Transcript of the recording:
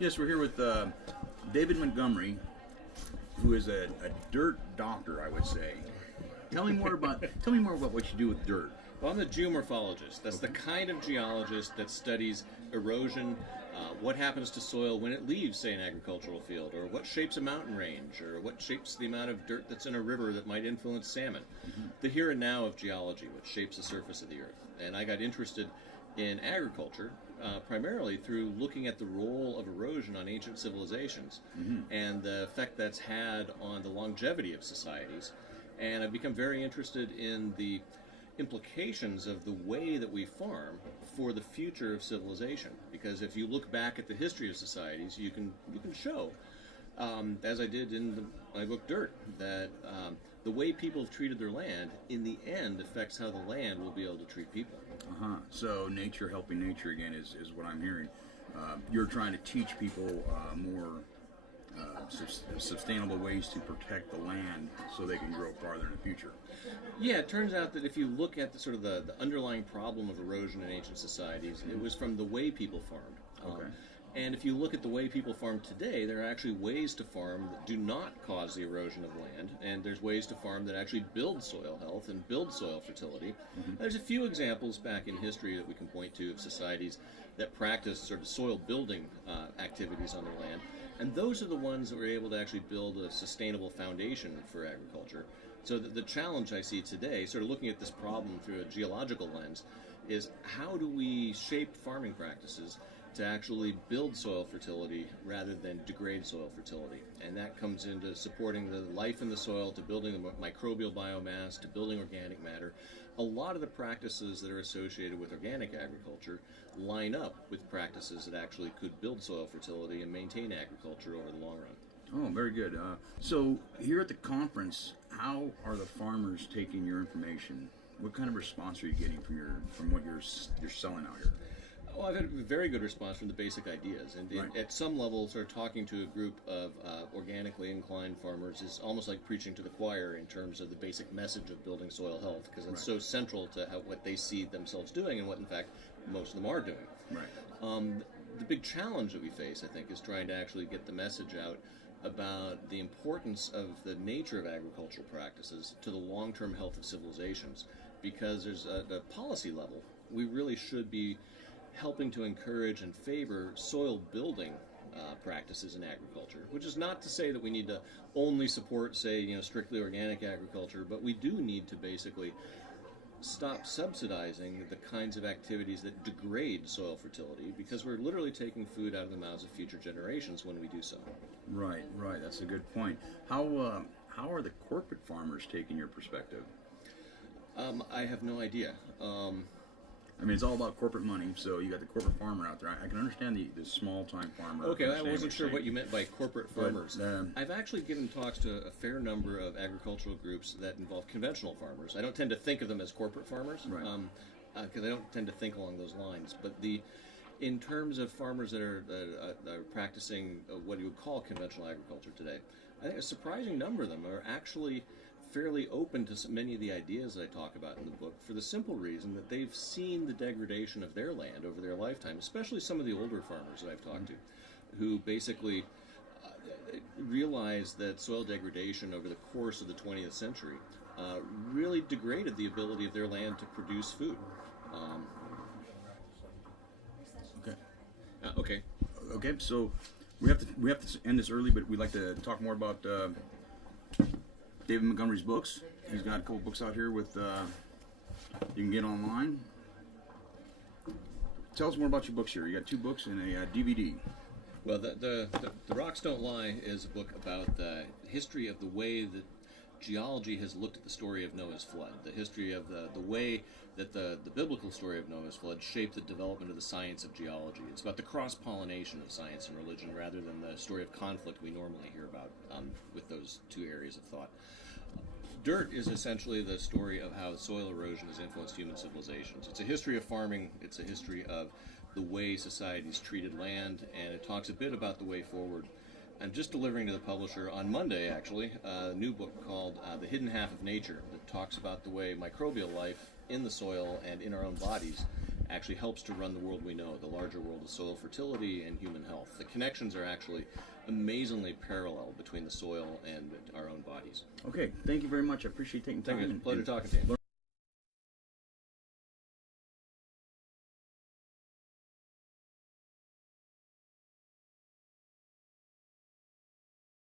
Yes, we're here with David Montgomery, who is a dirt doctor, I would say. Tell me more about what you do with dirt. Well, I'm the geomorphologist. That's the kind of geologist that studies erosion, what happens to soil when it leaves, say, an agricultural field, or what shapes a mountain range, or what shapes the amount of dirt that's in a river that might influence salmon. The here and now of geology, which shapes the surface of the earth. And I got interested in agriculture primarily through looking at the role of erosion on ancient civilizations and the effect that's had on the longevity of societies. And I've become very interested in the implications of the way that we farm for the future of civilization. Because if you look back at the history of societies, you can show, as I did in my book Dirt, that the way people have treated their land in the end affects how the land will be able to treat people. So nature helping nature again is what I'm hearing. You're trying to teach people more sustainable ways to protect the land so they can grow farther in the future. Yeah, it turns out that if you look at the underlying problem of erosion in ancient societies, it was from the way people farmed. Okay. And if you look at the way people farm today, there are actually ways to farm that do not cause the erosion of land, and there's ways to farm that actually build soil health and build soil fertility. There's a few examples back in history that we can point to of societies that practice sort of soil building activities on their land, and those are the ones that were able to actually build a sustainable foundation for agriculture. So the challenge I see today, sort of looking at this problem through a geological lens, is how do we shape farming practices to actually build soil fertility rather than degrade soil fertility. And that comes into supporting the life in the soil, to building the microbial biomass, to building organic matter. A lot of the practices that are associated with organic agriculture line up with practices that actually could build soil fertility and maintain agriculture over the long run. Oh, very good. So here at the conference, how are the farmers taking your information? What kind of response are you getting from what you're selling out here? Well, I've had a very good response from the basic ideas, and Right. at some level, sort of talking to a group of organically inclined farmers is almost like preaching to the choir in terms of the basic message of building soil health, because it's so central to what they see themselves doing and what, in fact, most of them are doing. Right. The big challenge that we face, I think, is trying to actually get the message out about the importance of the nature of agricultural practices to the long-term health of civilizations, because there's a policy level. We really should be helping to encourage and favor soil building practices in agriculture, which is not to say that we need to only support, say, strictly organic agriculture, but we do need to basically stop subsidizing the kinds of activities that degrade soil fertility, because we're literally taking food out of the mouths of future generations when we do so. Right. That's a good point. How are the corporate farmers taking your perspective? I have no idea. I mean, it's all about corporate money, so you got the corporate farmer out there. I can understand the small-time farmer. Okay, I wasn't sure what you meant by corporate farmers. But, I've actually given talks to a fair number of agricultural groups that involve conventional farmers. I don't tend to think of them as corporate farmers, Right. Because I don't tend to think along those lines. But in terms of farmers that are practicing what you would call conventional agriculture today, I think a surprising number of them are actually fairly open to many of the ideas that I talk about in the book, for the simple reason that they've seen the degradation of their land over their lifetime, especially some of the older farmers that I've talked to, who basically realized that soil degradation over the course of the 20th century really degraded the ability of their land to produce food. Okay. Okay, so we have to end this early, but we'd like to talk more about David Montgomery's books. He's got a couple books out here with you can get online. Tell us more about your books here. You got 2 books and a DVD. Well, the Rocks Don't Lie is a book about the history of the way that geology has looked at the story of Noah's flood, the history of the way that the biblical story of Noah's flood shaped the development of the science of geology. It's about the cross-pollination of science and religion rather than the story of conflict we normally hear about with those 2 areas of thought. Dirt is essentially the story of how soil erosion has influenced human civilizations. It's a history of farming, it's a history of the way societies treated land, and it talks a bit about the way forward. I'm just delivering to the publisher on Monday, actually, a new book called The Hidden Half of Nature that talks about the way microbial life in the soil and in our own bodies actually helps to run the world we know, the larger world of soil fertility and human health. The connections are actually amazingly parallel between the soil and our own bodies. Okay, thank you very much. I appreciate taking time. Thank you. Pleasure talking to you.